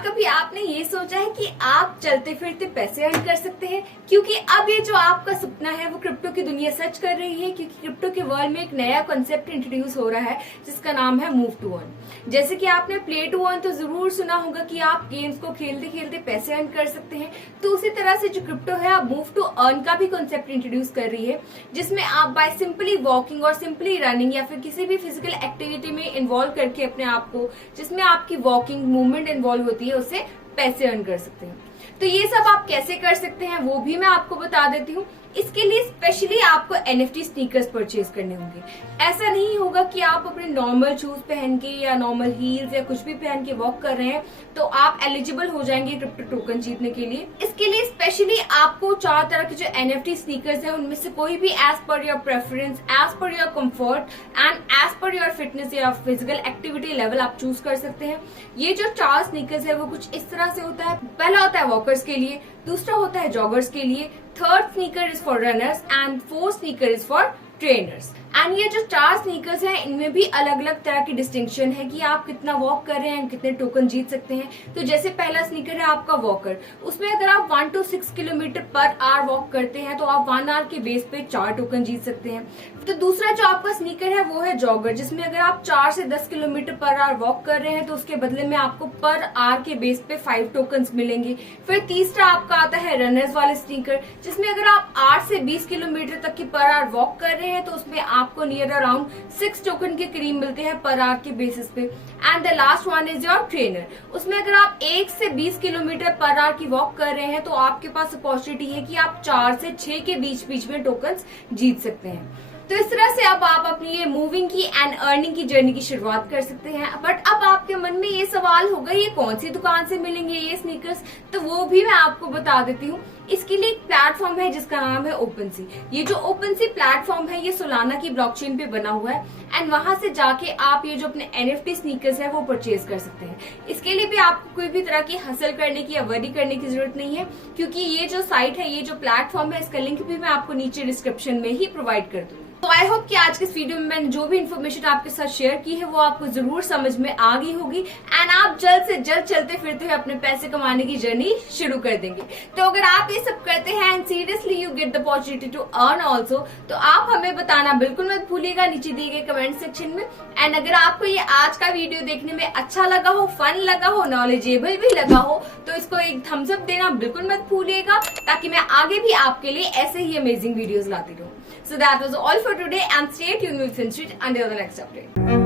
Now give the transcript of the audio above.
कभी आपने ये सोचा है कि आप चलते फिरते पैसे अर्न कर सकते हैं? क्योंकि अब ये जो आपका सपना है वो क्रिप्टो की दुनिया सच कर रही है, क्योंकि क्रिप्टो के वर्ल्ड में एक नया कॉन्सेप्ट इंट्रोड्यूस हो रहा है जिसका नाम है मूव टू अर्न। जैसे कि आपने प्ले टू अर्न तो जरूर सुना होगा कि आप गेम्स को खेलते खेलते पैसे अर्न कर सकते हैं, तो उसी तरह से जो क्रिप्टो है अब मूव टू अर्न का भी कॉन्सेप्ट इंट्रोड्यूस कर रही है, जिसमें आप बाय सिंपली वॉकिंग और सिंपली रनिंग या फिर किसी भी फिजिकल एक्टिविटी में इन्वॉल्व करके अपने आप को, जिसमें आपकी वॉकिंग मूवमेंट इन्वॉल्व होती है, उससे पैसे अर्न कर सकते हैं। तो ये सब आप कैसे कर सकते हैं वो भी मैं आपको बता देती हूँ। इसके लिए स्पेशली आपको NFT स्नीकर्स परचेज करने होंगे। ऐसा नहीं होगा कि आप अपने नॉर्मल शूज पहन के या नॉर्मल हील्स या कुछ भी पहन के वॉक कर रहे हैं तो आप एलिजिबल हो जाएंगे क्रिप्टो टोकन जीतने के लिए। इसके लिए स्पेशली आपको 4 तरह के जो NFT स्नीकर्स हैं उनमें से कोई भी as per your preference, as per your comfort and as per your fitness या फिजिकल एक्टिविटी लेवल आप चूज कर सकते हैं। ये जो 4 स्नीकर्स है वो कुछ इस तरह से होता है। पहला होता है वॉकर्स के लिए, दूसरा होता है जॉगर्स के लिए, third sneaker is for runners and fourth sneaker is for trainers. And ये जो 4 स्नीकर्स हैं इनमें भी अलग अलग तरह की डिस्टिंक्शन है कि आप कितना वॉक कर रहे हैं, कितने टोकन जीत सकते हैं। तो जैसे पहला स्नीकर है आपका वॉकर, उसमें अगर आप 1 to 6 kilometre per hour walk करते हैं तो आप 1 आवर के बेस पे 4 टोकन जीत सकते हैं। तो दूसरा जो आपका स्नीकर है वो है जॉगर, जिसमें अगर आप 4 से 10 किलोमीटर पर आवर वॉक कर रहे हैं तो उसके बदले में आपको पर आवर के बेस पे 5 टोकन मिलेंगे। फिर तीसरा आपका आता है रनर्स वाले स्नीकर, जिसमें अगर आप 8 से 20 किलोमीटर तक की पर आवर वॉक कर रहे हैं तो उसमें आपको नियर अराउंड 6 टोकन के करीब मिलते हैं पर आवर के बेसिस पे। And the last one is your trainer, उसमें अगर आप 1 से 20 किलोमीटर पर आवर की वॉक कर रहे हैं तो आपके पास अपॉर्चुनिटी है कि आप 4 से 6 के बीच में टोकन जीत सकते हैं। तो इस तरह से अब आप अपनी ये मूविंग की एंड अर्निंग की जर्नी की शुरुआत कर सकते हैं। बट अब आपके मन में ये सवाल होगा ये कौन सी दुकान से मिलेंगे ये स्नीकर्स, तो वो भी मैं आपको बता देती हूँ। इसके लिए एक प्लेटफॉर्म है जिसका नाम है ओपनसी। ये जो ओपनसी प्लेटफॉर्म है ये सोलाना की ब्लॉकचेन पे बना हुआ है एंड वहां से जाके आप ये जो अपने NFT स्नीकर्स है वो परचेज कर सकते हैं। इसके लिए भी आपको कोई भी तरह की हसल करने की या वरी करने की जरूरत नहीं है, क्योंकि ये जो साइट है, ये जो प्लेटफॉर्म है, इसका लिंक भी मैं आपको नीचे डिस्क्रिप्शन में ही प्रोवाइड कर दूंगी। तो आई होप कि आज के इस वीडियो में मैंने जो भी इन्फॉर्मेशन आपके साथ शेयर की है वो आपको जरूर समझ में आ गई होगी एंड आप जल्द से जल्द चलते फिरते हुए अपने पैसे कमाने की जर्नी शुरू कर देंगे। तो अगर आप ये सब करते हैं and seriously you get the opportunity to earn also, तो आप हमें बताना बिल्कुल मत भूलिएगा नीचे दिए गए कमेंट सेक्शन में। एंड अगर आपको ये आज का वीडियो देखने में अच्छा लगा हो, फन लगा हो, नॉलेजेबल भी लगा हो, तो इसको एक थम्स अप देना बिल्कुल मत भूलिएगा, ताकि मैं आगे भी आपके लिए ऐसे ही अमेजिंग वीडियोस लाती रहूं। So that was all for today and stay tuned with FinStreet until the next update.